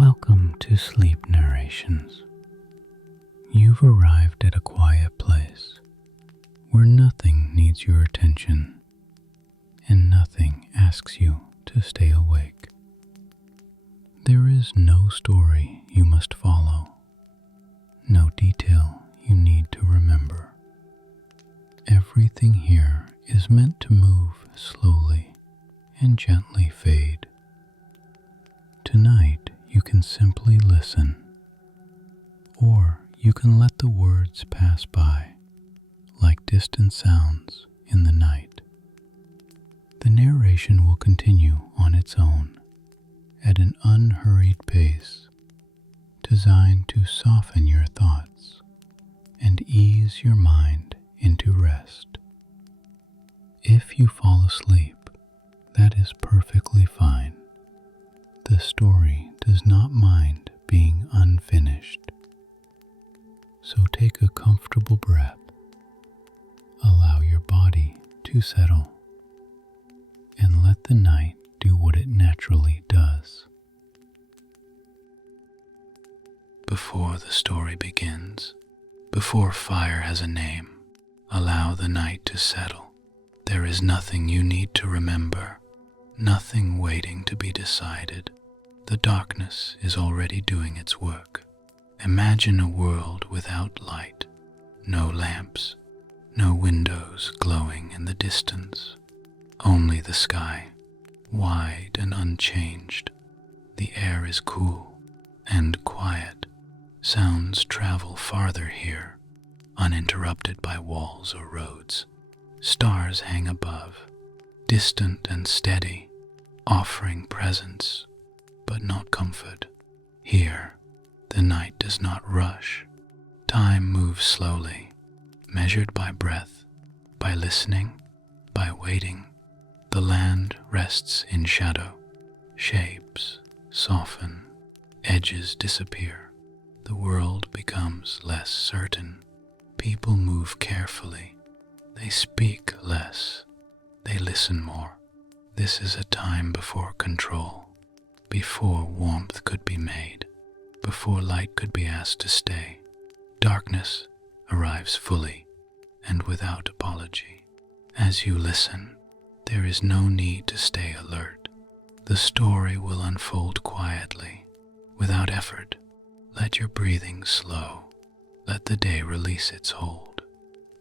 Welcome to Sleep Narrations. You've arrived at a quiet place where nothing needs your attention and nothing asks you to stay awake. There is no story you must follow, no detail you need to remember. Everything here is meant to move slowly and gently fade. Tonight, you can simply listen, or you can let the words pass by like distant sounds in the night. The narration will continue on its own at an unhurried pace, designed to soften your thoughts and ease your mind into rest. If you fall asleep, that is perfectly fine. The story does not mind being unfinished. So take a comfortable breath. Allow your body to settle and let the night do what it naturally does. Before the story begins, before fire has a name, allow the night to settle. There is nothing you need to remember, nothing waiting to be decided. The darkness is already doing its work. Imagine a world without light, no lamps, no windows glowing in the distance, only the sky, wide and unchanged. The air is cool and quiet. Sounds travel farther here, uninterrupted by walls or roads. Stars hang above, distant and steady, offering presence but not comfort. Here, the night does not rush. Time moves slowly, measured by breath, by listening, by waiting. The land rests in shadow. Shapes soften, edges disappear. The world becomes less certain. People move carefully. They speak less. They listen more. This is a time before control, before warmth could be made, before light could be asked to stay. Darkness arrives fully and without apology. As you listen, there is no need to stay alert. The story will unfold quietly, without effort. Let your breathing slow. Let the day release its hold.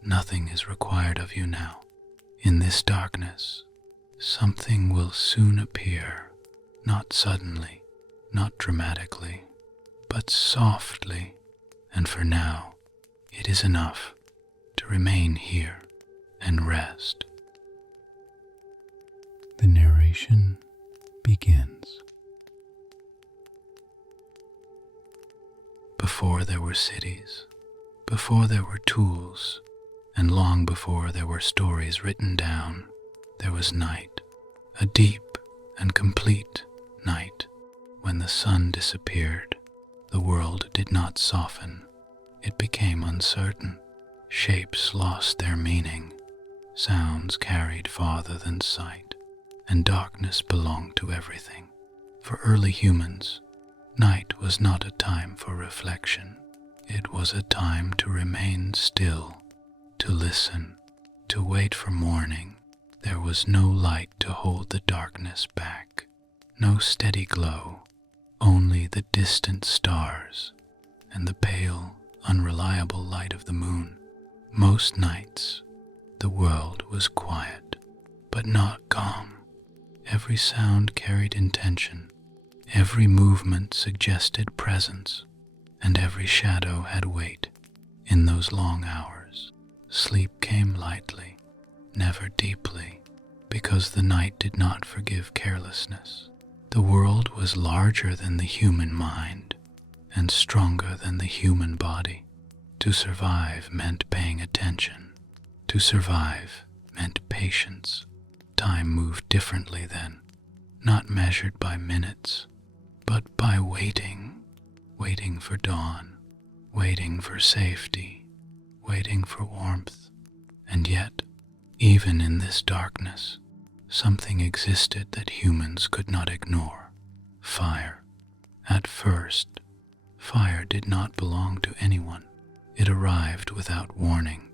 Nothing is required of you now. In this darkness, something will soon appear. Not suddenly, not dramatically, but softly, and for now, it is enough to remain here and rest. The narration begins. Before there were cities, before there were tools, and long before there were stories written down, there was night, a deep and complete night. When the sun disappeared, the world did not soften. It became uncertain. Shapes lost their meaning. Sounds carried farther than sight, and darkness belonged to everything. For early humans, night was not a time for reflection. It was a time to remain still, to listen, to wait for morning. There was no light to hold the darkness back. No steady glow, only the distant stars and the pale, unreliable light of the moon. Most nights, the world was quiet, but not calm. Every sound carried intention, every movement suggested presence, and every shadow had weight. In those long hours, sleep came lightly, never deeply, because the night did not forgive carelessness. The world was larger than the human mind and stronger than the human body. To survive meant paying attention. To survive meant patience. Time moved differently then, not measured by minutes, but by waiting. Waiting for dawn, waiting for safety, waiting for warmth. And yet, even in this darkness, something existed that humans could not ignore. Fire, At first, fire did not belong to anyone. It arrived without warning,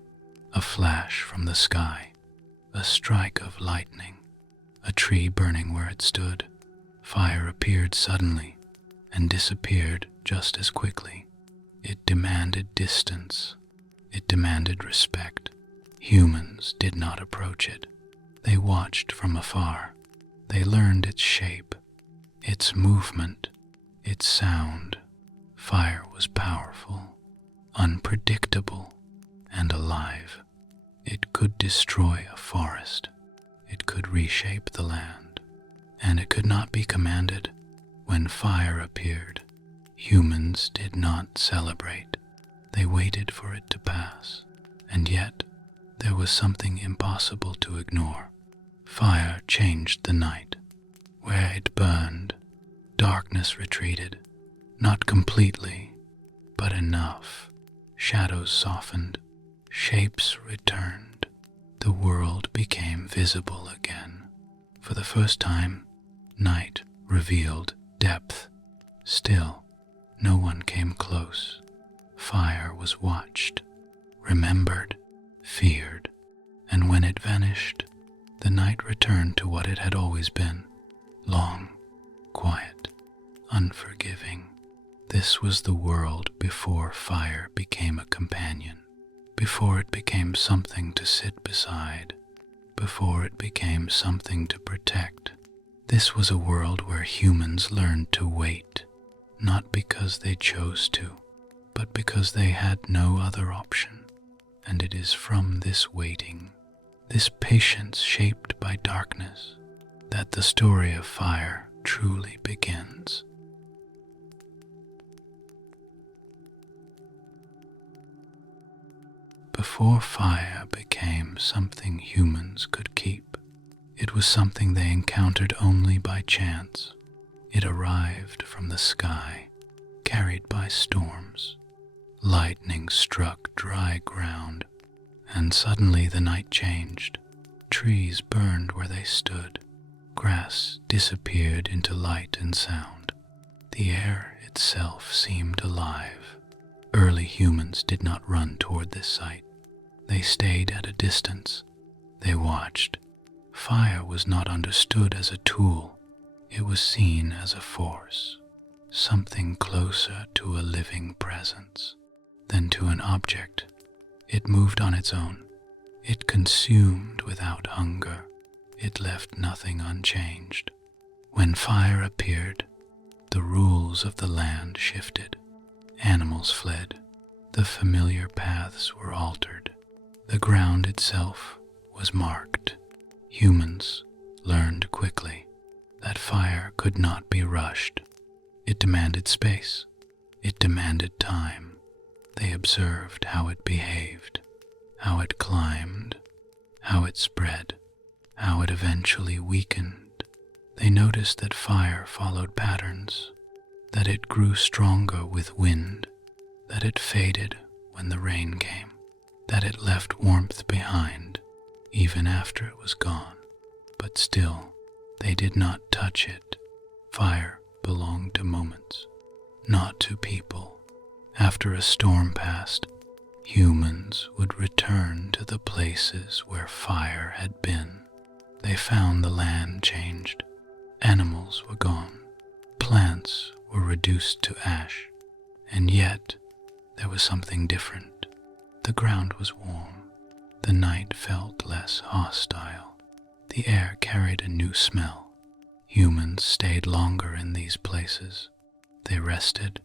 a flash from the sky, a strike of lightning, a tree burning where it stood. Fire appeared suddenly and disappeared just as quickly. It demanded distance. It demanded respect. Humans did not approach it. They watched from afar. They learned its shape, its movement, its sound. Fire was powerful, unpredictable, and alive. It could destroy a forest. It could reshape the land. And it could not be commanded. When fire appeared, humans did not celebrate. They waited for it to pass. And yet, there was something impossible to ignore. Fire changed the night. Where it burned, darkness retreated. Not completely, but enough. Shadows softened. Shapes returned. The world became visible again. For the first time, night revealed depth. Still, no one came close. Fire was watched, remembered, feared, and when it vanished, the night returned to what it had always been: long, quiet, unforgiving. This was the world before fire became a companion, before it became something to sit beside, before it became something to protect. This was a world where humans learned to wait, not because they chose to, but because they had no other option. And it is from this waiting, this patience shaped by darkness, that the story of fire truly begins. Before fire became something humans could keep, it was something they encountered only by chance. It arrived from the sky, carried by storms. Lightning struck dry ground, and suddenly the night changed. Trees burned where they stood. Grass disappeared into light and sound. The air itself seemed alive. Early humans did not run toward this sight. They stayed at a distance. They watched. Fire was not understood as a tool. It was seen as a force, something closer to a living presence than to an object. It moved on its own. It consumed without hunger. It left nothing unchanged. When fire appeared, the rules of the land shifted. Animals fled. The familiar paths were altered. The ground itself was marked. Humans learned quickly that fire could not be rushed. It demanded space. It demanded time. They observed how it behaved, how it climbed, how it spread, how it eventually weakened. They noticed that fire followed patterns, that it grew stronger with wind, that it faded when the rain came, that it left warmth behind even after it was gone. But still, they did not touch it. Fire belonged to moments, not to people. After a storm passed, humans would return to the places where fire had been. They found the land changed. Animals were gone. Plants were reduced to ash. And yet, there was something different. The ground was warm. The night felt less hostile. The air carried a new smell. Humans stayed longer in these places. They rested.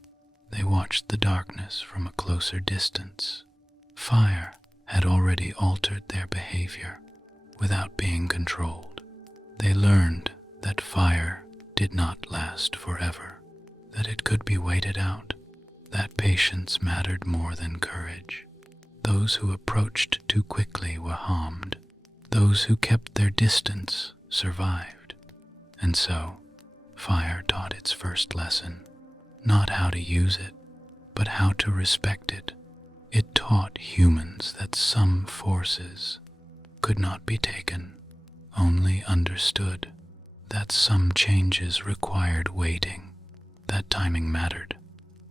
They watched the darkness from a closer distance. Fire had already altered their behavior without being controlled. They learned that fire did not last forever, that it could be waited out, that patience mattered more than courage. Those who approached too quickly were harmed. Those who kept their distance survived. And so, fire taught its first lesson, not how to use it, but how to respect it. It taught humans that some forces could not be taken, only understood, that some changes required waiting, that timing mattered.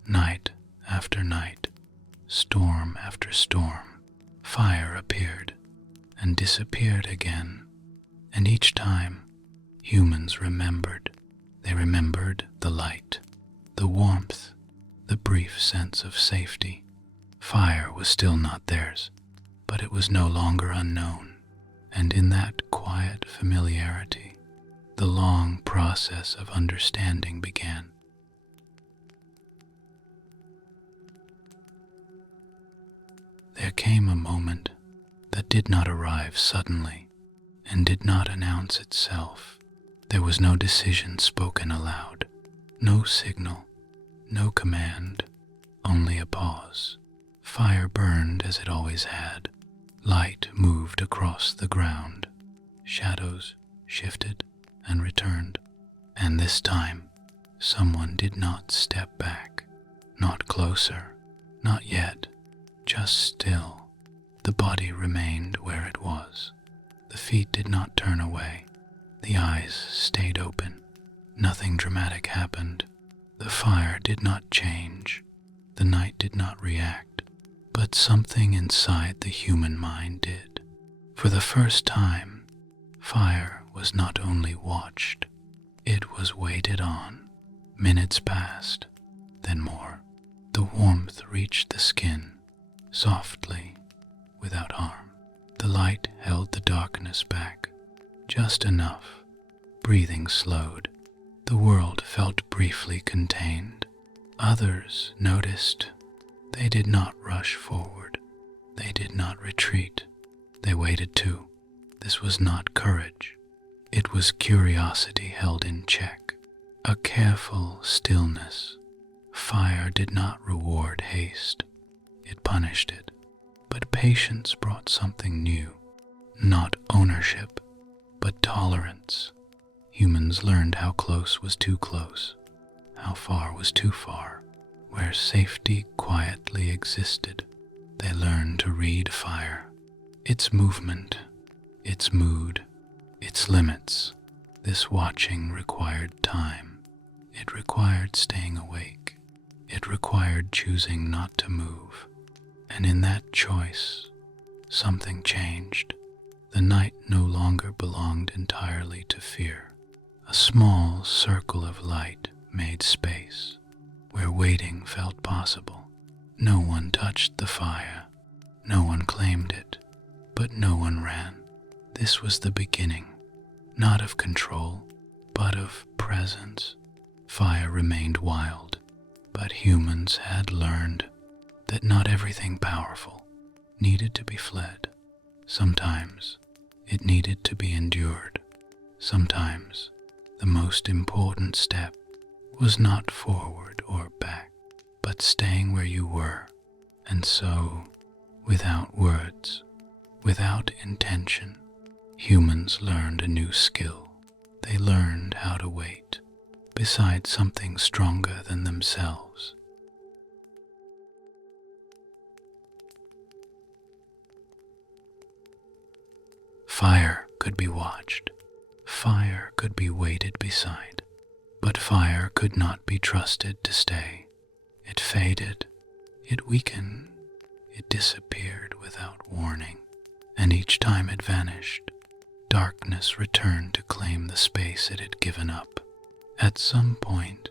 Night after night, storm after storm, fire appeared and disappeared again, and each time humans remembered. They remembered the light, the warmth, the brief sense of safety. Fire was still not theirs, but it was no longer unknown, and in that quiet familiarity, the long process of understanding began. There came a moment that did not arrive suddenly and did not announce itself. There was no decision spoken aloud, no signal, no command, only a pause. Fire burned as it always had. Light moved across the ground. Shadows shifted and returned. And this time, someone did not step back, not closer, not yet, just still. The body remained where it was. The feet did not turn away. The eyes stayed open. Nothing dramatic happened. The fire did not change. The night did not react. But something inside the human mind did. For the first time, fire was not only watched, it was waited on. Minutes passed, then more. The warmth reached the skin, softly, without harm. The light held the darkness back, just enough. Breathing slowed. The world felt briefly contained. Others noticed. They did not rush forward. They did not retreat. They waited too. This was not courage. It was curiosity held in check, a careful stillness. Fire did not reward haste. It punished it. But patience brought something new. Not ownership, but tolerance. Humans learned how close was too close, how far was too far. Where safety quietly existed, they learned to read fire, its movement, its mood, its limits. This watching required time. It required staying awake. It required choosing not to move. And in that choice, something changed. The night no longer belonged entirely to fear. A small circle of light made space, where waiting felt possible. No one touched the fire. No one claimed it, but no one ran. This was the beginning, not of control, but of presence. Fire remained wild, but humans had learned that not everything powerful needed to be fled. Sometimes it needed to be endured. Sometimes the most important step was not forward or back, but staying where you were. And so, without words, without intention, humans learned a new skill. They learned how to wait beside something stronger than themselves. Fire could be watched. Fire could be waited beside. But fire could not be trusted to stay. It faded. It weakened. It disappeared without warning. And each time it vanished, darkness returned to claim the space it had given up. At some point,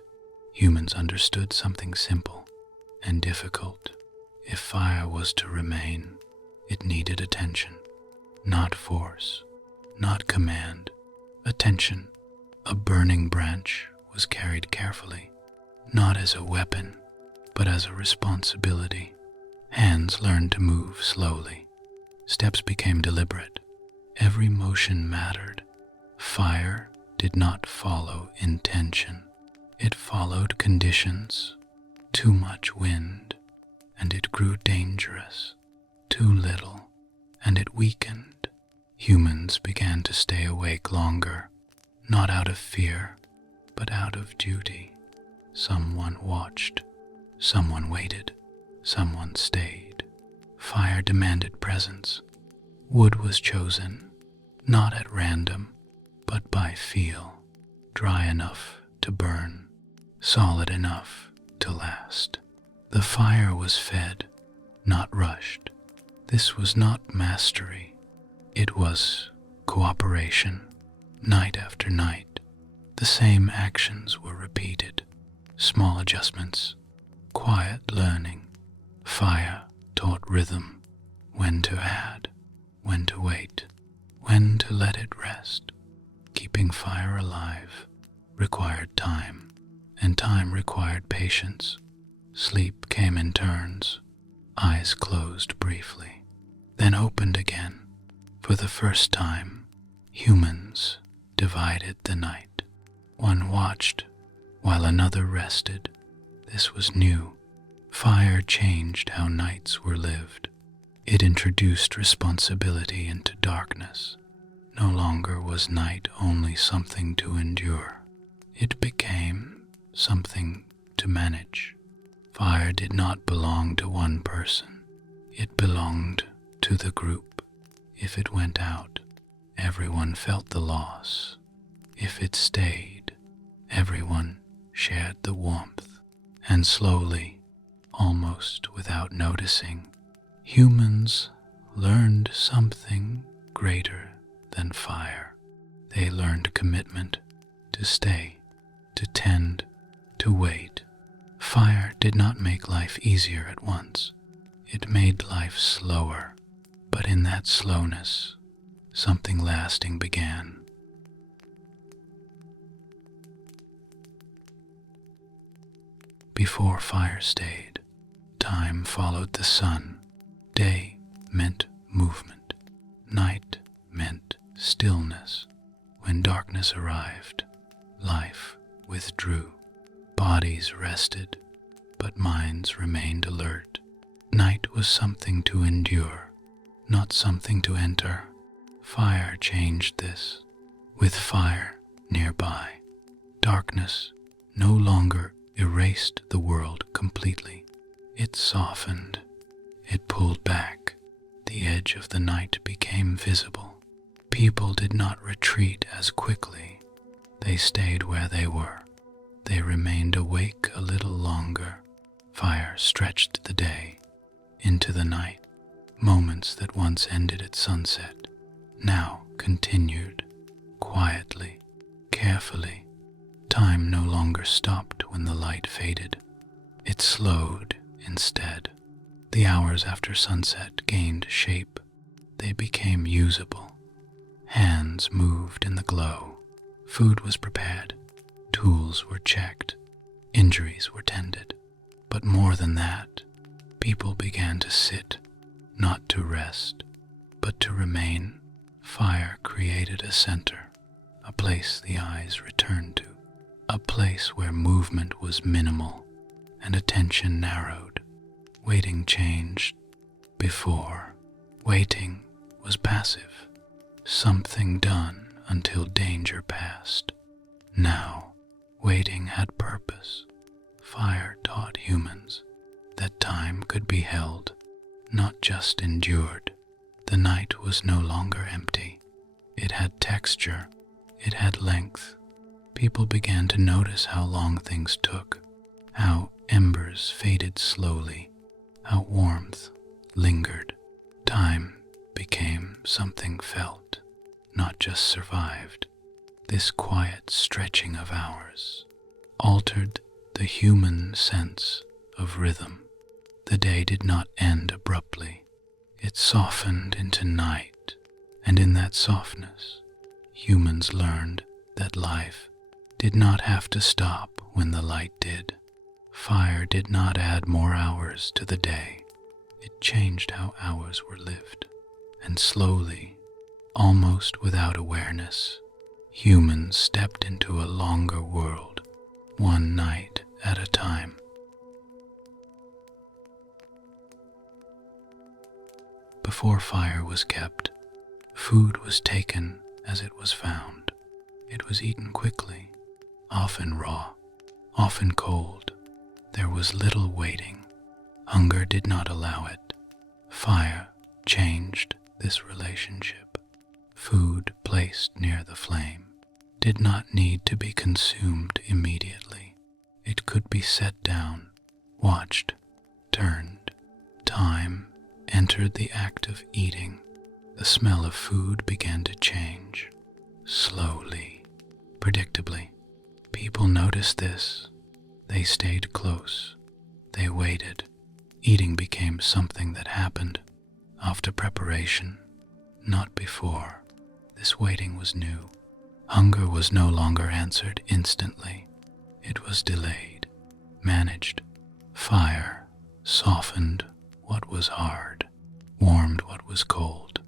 humans understood something simple and difficult. If fire was to remain, it needed attention. Not force, not command. Attention. A burning branch was carried carefully, not as a weapon, but as a responsibility. Hands learned to move slowly. Steps became deliberate. Every motion mattered. Fire did not follow intention. It followed conditions. Too much wind, and it grew dangerous. Too little, and it weakened. Humans began to stay awake longer, not out of fear, but out of duty. Someone watched, someone waited, someone stayed. Fire demanded presence. Wood was chosen, not at random, but by feel, dry enough to burn, solid enough to last. The fire was fed, not rushed. This was not mastery, it was cooperation. Night after night, the same actions were repeated, small adjustments, quiet learning. Fire taught rhythm, when to add, when to wait, when to let it rest. Keeping fire alive required time, and time required patience. Sleep came in turns, eyes closed briefly, then opened again. For the first time, humans divided the night. One watched while another rested. This was new. Fire changed how nights were lived. It introduced responsibility into darkness. No longer was night only something to endure. It became something to manage. Fire did not belong to one person. It belonged to the group. If it went out, everyone felt the loss. If it stayed, everyone shared the warmth. And slowly, almost without noticing, humans learned something greater than fire. They learned commitment, to stay, to tend, to wait. Fire did not make life easier at once. It made life slower, but in that slowness, something lasting began. Before fire stayed, time followed the sun. Day meant movement. Night meant stillness. When darkness arrived, life withdrew. Bodies rested, but minds remained alert. Night was something to endure, not something to enter. Fire changed this. With fire nearby, darkness no longer erased the world completely. It softened. It pulled back. The edge of the night became visible. People did not retreat as quickly. They stayed where they were. They remained awake a little longer. Fire stretched the day into the night. Moments that once ended at sunset now continued quietly, carefully. Time no longer stopped when the light faded. It slowed instead. The hours after sunset gained shape. They became usable. Hands moved in the glow. Food was prepared. Tools were checked. Injuries were tended. But more than that, people began to sit, not to rest, but to remain. Fire created a center, a place the eyes returned to, a place where movement was minimal and attention narrowed. Waiting changed. Before, waiting was passive, something done until danger passed. Now, waiting had purpose. Fire taught humans that time could be held, not just endured. The night was no longer empty. It had texture. It had length. People began to notice how long things took, how embers faded slowly, how warmth lingered. Time became something felt, not just survived. This quiet stretching of hours altered the human sense of rhythm. The day did not end abruptly. It softened into night, and in that softness, humans learned that life did not have to stop when the light did. Fire did not add more hours to the day. It changed how hours were lived, and slowly, almost without awareness, humans stepped into a longer world, one night at a time. Before fire was kept, food was taken as it was found. It was eaten quickly, often raw, often cold. There was little waiting. Hunger did not allow it. Fire changed this relationship. Food placed near the flame did not need to be consumed immediately. It could be set down, watched, turned. Time entered the act of eating. The smell of food began to change. Slowly, predictably. People noticed this. They stayed close. They waited. Eating became something that happened after preparation, not before. This waiting was new. Hunger was no longer answered instantly. It was delayed, managed. Fire softened what was hard, warmed what was cold,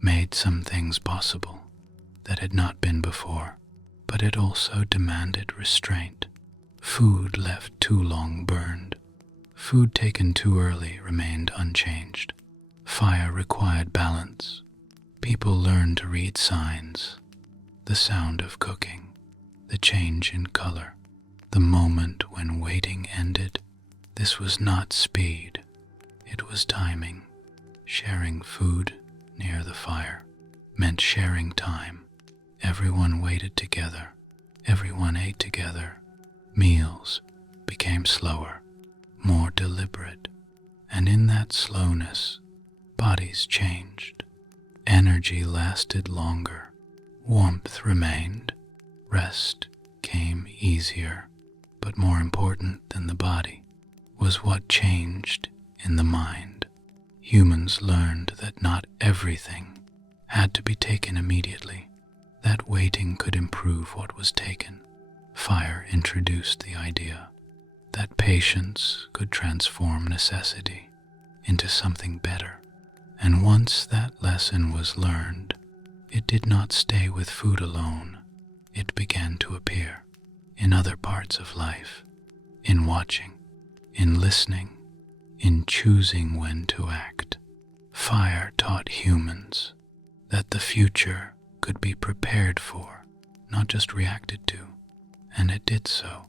made some things possible that had not been before, but it also demanded restraint. Food left too long burned. Food taken too early remained unchanged. Fire required balance. People learned to read signs, the sound of cooking, the change in color, the moment when waiting ended. This was not speed, it was timing. Sharing food near the fire meant sharing time. Everyone waited together, everyone ate together. Meals became slower, more deliberate, and in that slowness, bodies changed. Energy lasted longer, warmth remained, rest came easier. But more important than the body was what changed in the mind. Humans learned that not everything had to be taken immediately, that waiting could improve what was taken. Fire introduced the idea that patience could transform necessity into something better. And once that lesson was learned, it did not stay with food alone. It began to appear in other parts of life, in watching, in listening, in choosing when to act. Fire taught humans that the future could be prepared for, not just reacted to, and it did so,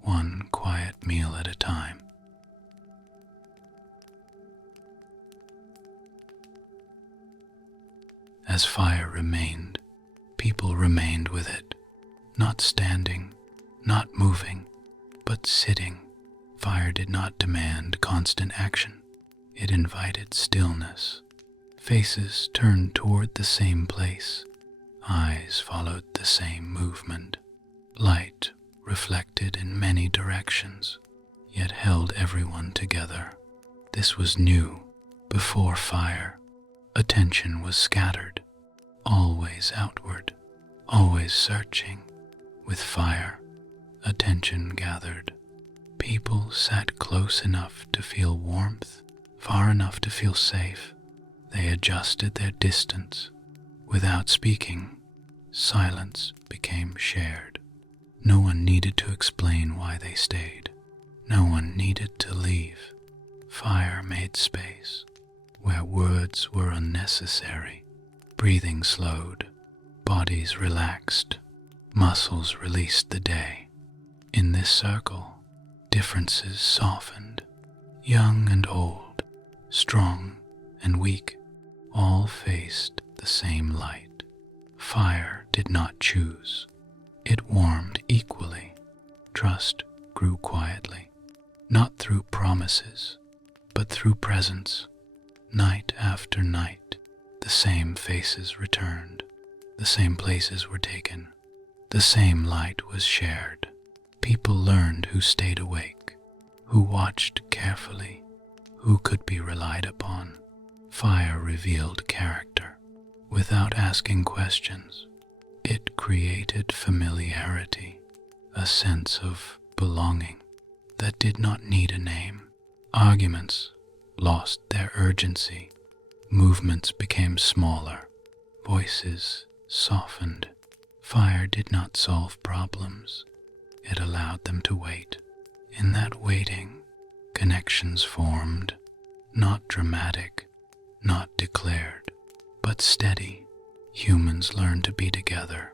one quiet meal at a time. As fire remained, people remained with it, not standing, not moving, but sitting. Fire did not demand constant action. It invited stillness. Faces turned toward the same place. Eyes followed the same movement. Light reflected in many directions, yet held everyone together. This was new. Before fire, attention was scattered, always outward, always searching. With fire, attention gathered. People sat close enough to feel warmth, far enough to feel safe. They adjusted their distance. Without speaking, silence became shared. No one needed to explain why they stayed. No one needed to leave. Fire made space where words were unnecessary. Breathing slowed, bodies relaxed, muscles released the day. In this circle, differences softened. Young and old, strong and weak, all faced the same light. Fire did not choose. It warmed equally. Trust grew quietly, not through promises, but through presence. Night after night, the same faces returned. The same places were taken. The same light was shared. People learned who stayed awake, who watched carefully, who could be relied upon. Fire revealed character without asking questions. It created familiarity, a sense of belonging that did not need a name. Arguments lost their urgency. Movements became smaller. Voices softened. Fire did not solve problems. It allowed them to wait. In that waiting, connections formed, not dramatic, not declared, but steady. Humans learned to be together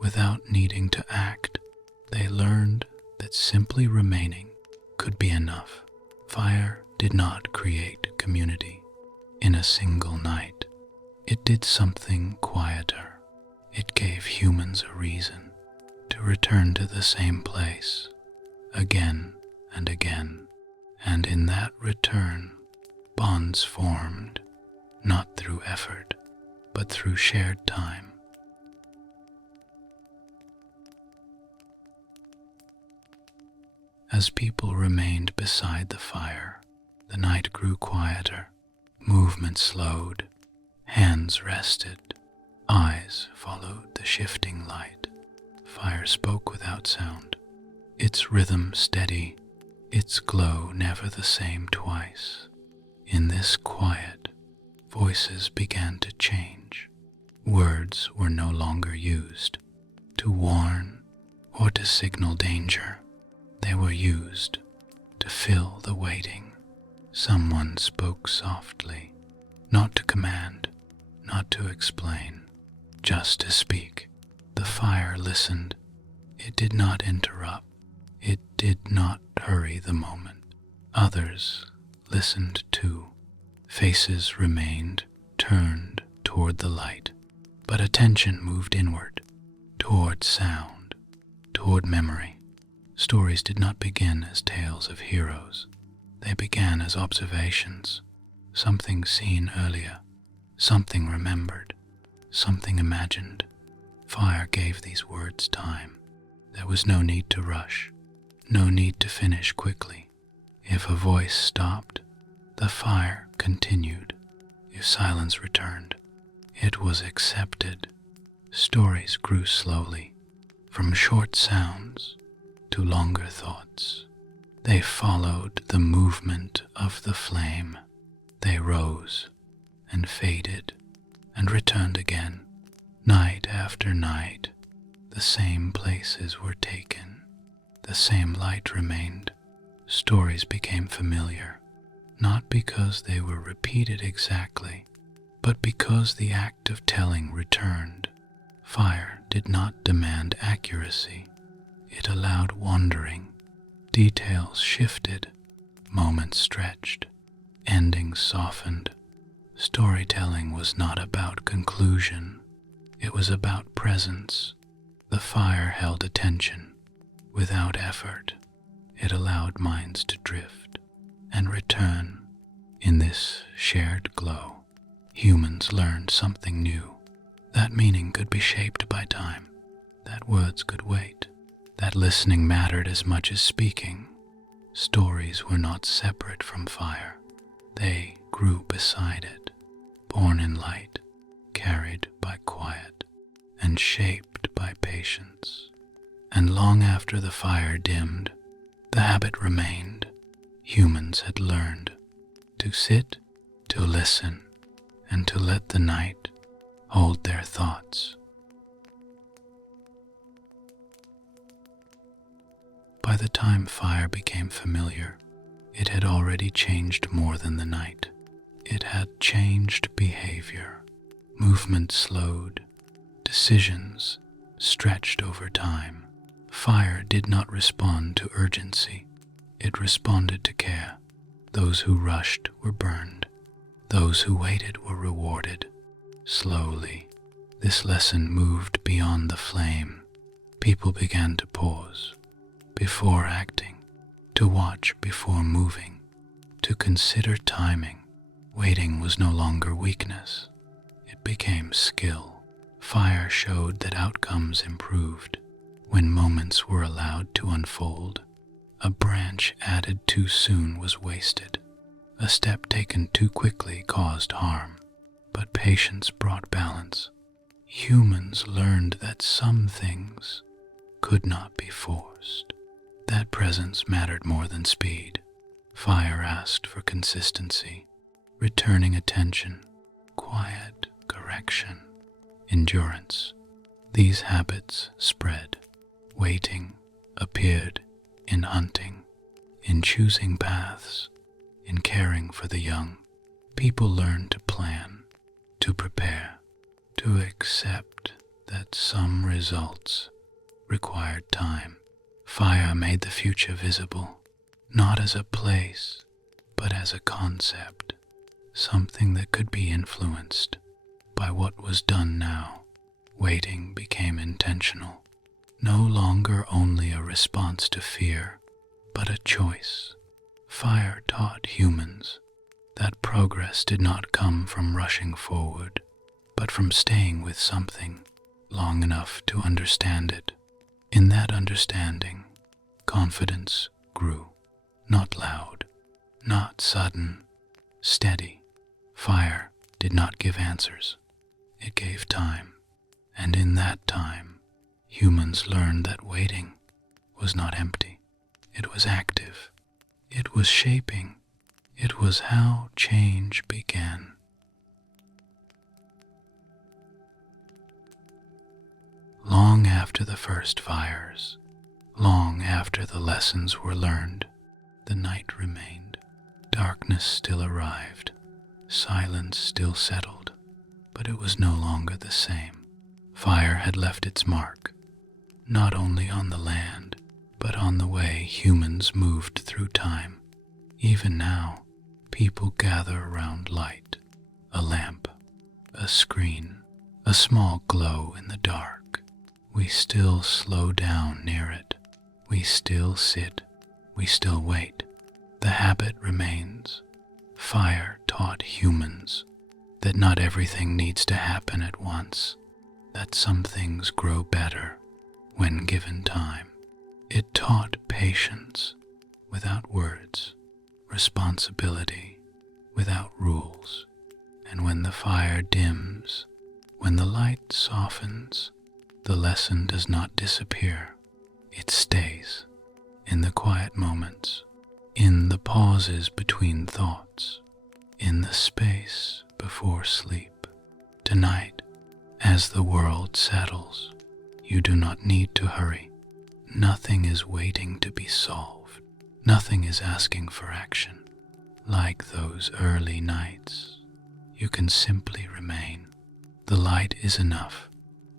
without needing to act. They learned that simply remaining could be enough. Fire did not create community in a single night. It did something quieter. It gave humans a reason to return to the same place, again and again, and in that return, bonds formed, not through effort, but through shared time. As people remained beside the fire, the night grew quieter, movement slowed, hands rested, eyes followed the shifting light. Fire spoke without sound, its rhythm steady, its glow never the same twice. In this quiet, voices began to change. Words were no longer used to warn or to signal danger. They were used to fill the waiting. Someone spoke softly, not to command, not to explain, just to speak. The fire listened. It did not interrupt. It did not hurry the moment. Others listened too. Faces remained turned toward the light, but attention moved inward, toward sound, toward memory. Stories did not begin as tales of heroes. They began as observations, something seen earlier, something remembered, something imagined. Fire gave these words time. There was no need to rush, no need to finish quickly. If a voice stopped, the fire continued. If silence returned, it was accepted. Stories grew slowly, from short sounds to longer thoughts. They followed the movement of the flame. They rose and faded and returned again. Night after night, the same places were taken. The same light remained. Stories became familiar, not because they were repeated exactly, but because the act of telling returned. Fire did not demand accuracy. It allowed wandering. Details shifted, moments stretched, endings softened. Storytelling was not about conclusion. It was about presence. The fire held attention without effort. It allowed minds to drift and return. In this shared glow, humans learned something new. That meaning could be shaped by time, that words could wait, that listening mattered as much as speaking. Stories were not separate from fire. They grew beside it, born in light, carried by quiet, and shaped by patience. And long after the fire dimmed, the habit remained. Humans had learned to sit, to listen, and to let the night hold their thoughts. By the time fire became familiar, it had already changed more than the night. It had changed behavior. Movement slowed. Decisions stretched over time. Fire did not respond to urgency. It responded to care. Those who rushed were burned. Those who waited were rewarded. Slowly, this lesson moved beyond the flame. People began to pause before acting, to watch before moving, to consider timing. Waiting was no longer weakness. It became skill. Fire showed that outcomes improved when moments were allowed to unfold. A branch added too soon was wasted. A step taken too quickly caused harm. But patience brought balance. Humans learned that some things could not be forced. That presence mattered more than speed. Fire asked for consistency, returning attention, quiet correction, endurance. These habits spread. Waiting appeared in hunting, in choosing paths, in caring for the young. People learned to plan, to prepare, to accept that some results required time. Fire made the future visible, not as a place, but as a concept, something that could be influenced by what was done now. Waiting became intentional, no longer only a response to fear, but a choice. Fire taught humans that progress did not come from rushing forward, but from staying with something long enough to understand it. In that understanding, confidence grew, not loud, not sudden, steady. Fire did not give answers, it gave time, and in that time, humans learned that waiting was not empty, it was active, it was shaping, it was how change began. Long after the first fires, long after the lessons were learned, the night remained. Darkness still arrived, silence still settled, but it was no longer the same. Fire had left its mark, not only on the land, but on the way humans moved through time. Even now, people gather around light, a lamp, a screen, a small glow in the dark. We still slow down near it. We still sit. We still wait. The habit remains. Fire taught humans that not everything needs to happen at once, that some things grow better when given time. It taught patience without words, responsibility without rules, and when the fire dims, when the light softens, the lesson does not disappear, it stays in the quiet moments, in the pauses between thoughts, in the space before sleep. Tonight, as the world settles, you do not need to hurry. Nothing is waiting to be solved. Nothing is asking for action. Like those early nights, you can simply remain. The light is enough.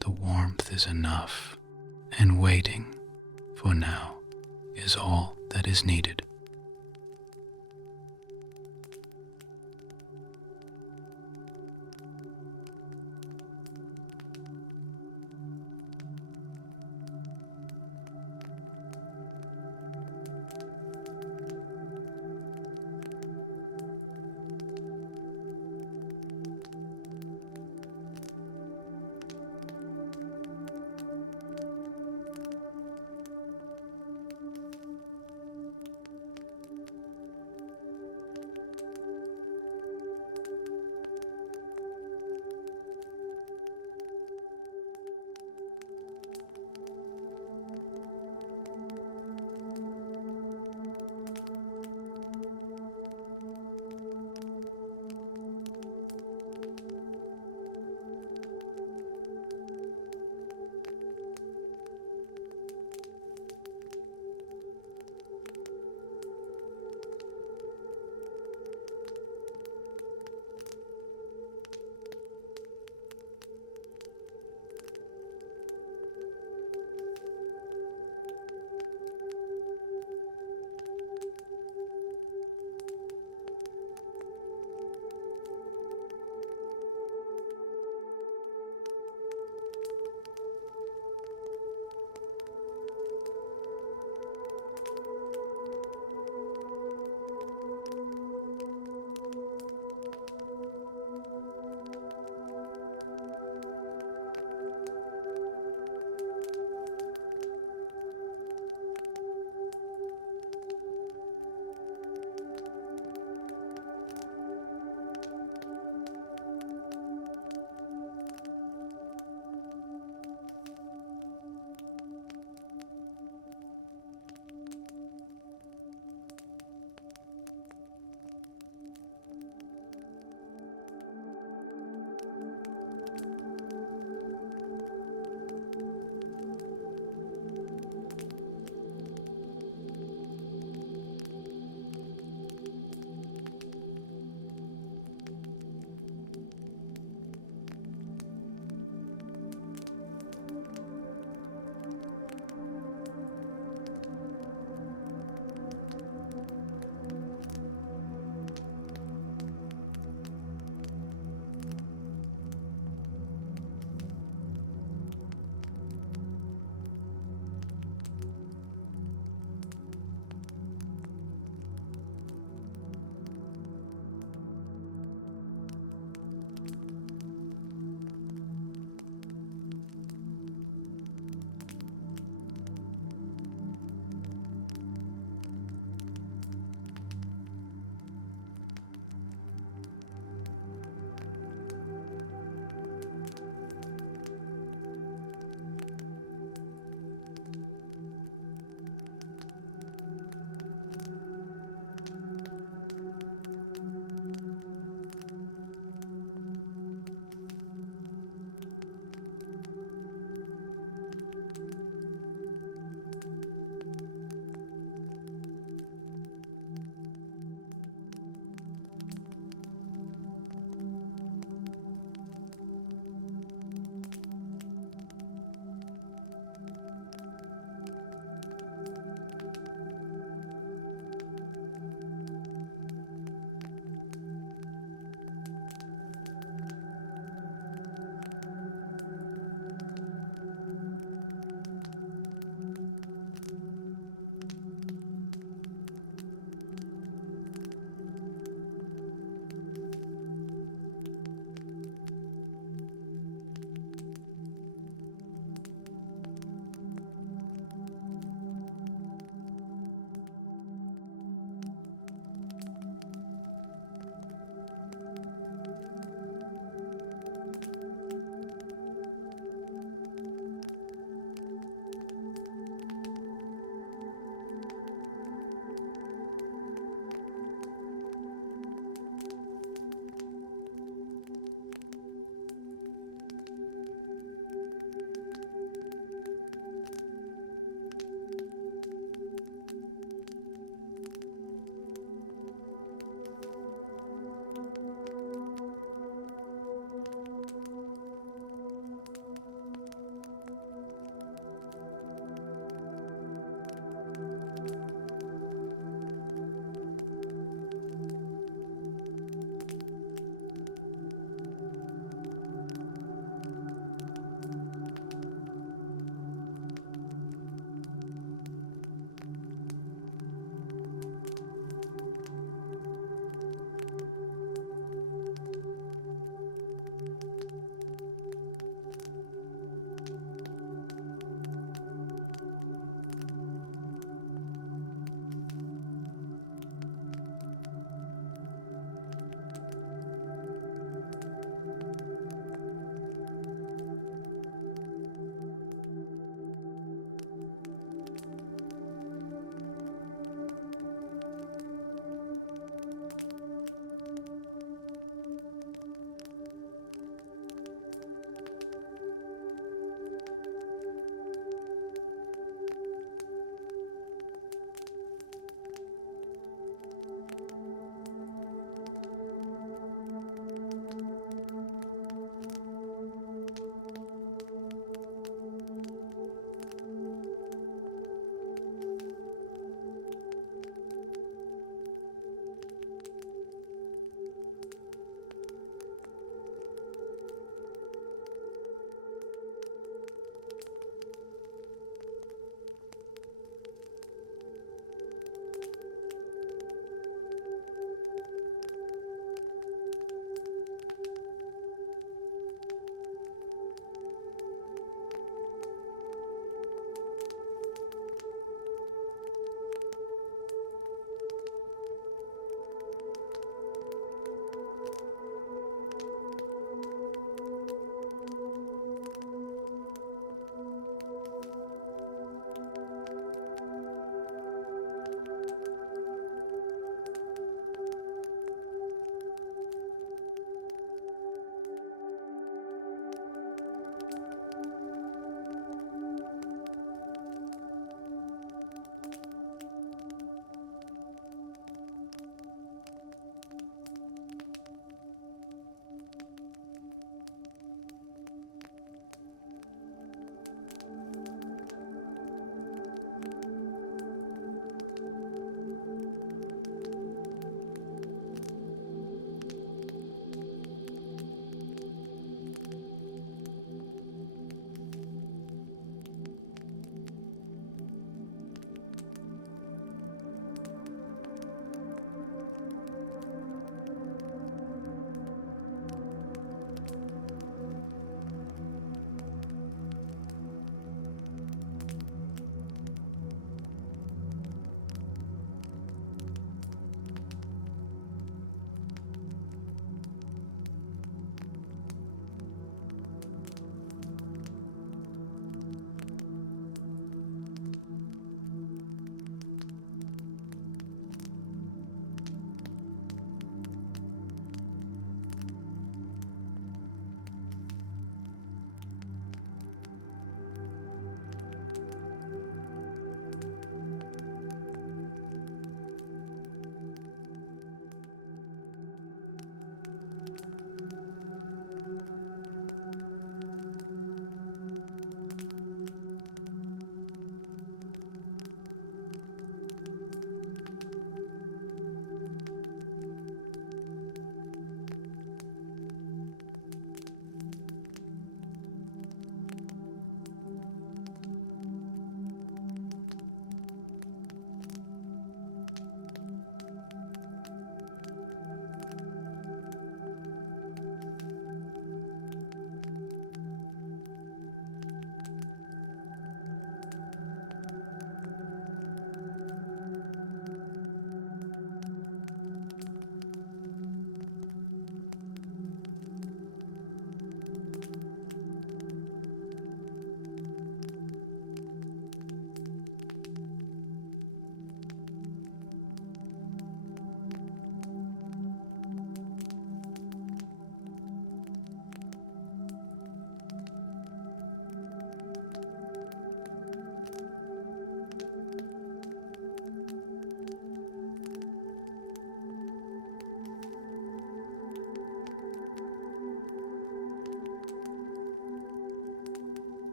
The warmth is enough, and waiting, for now, is all that is needed.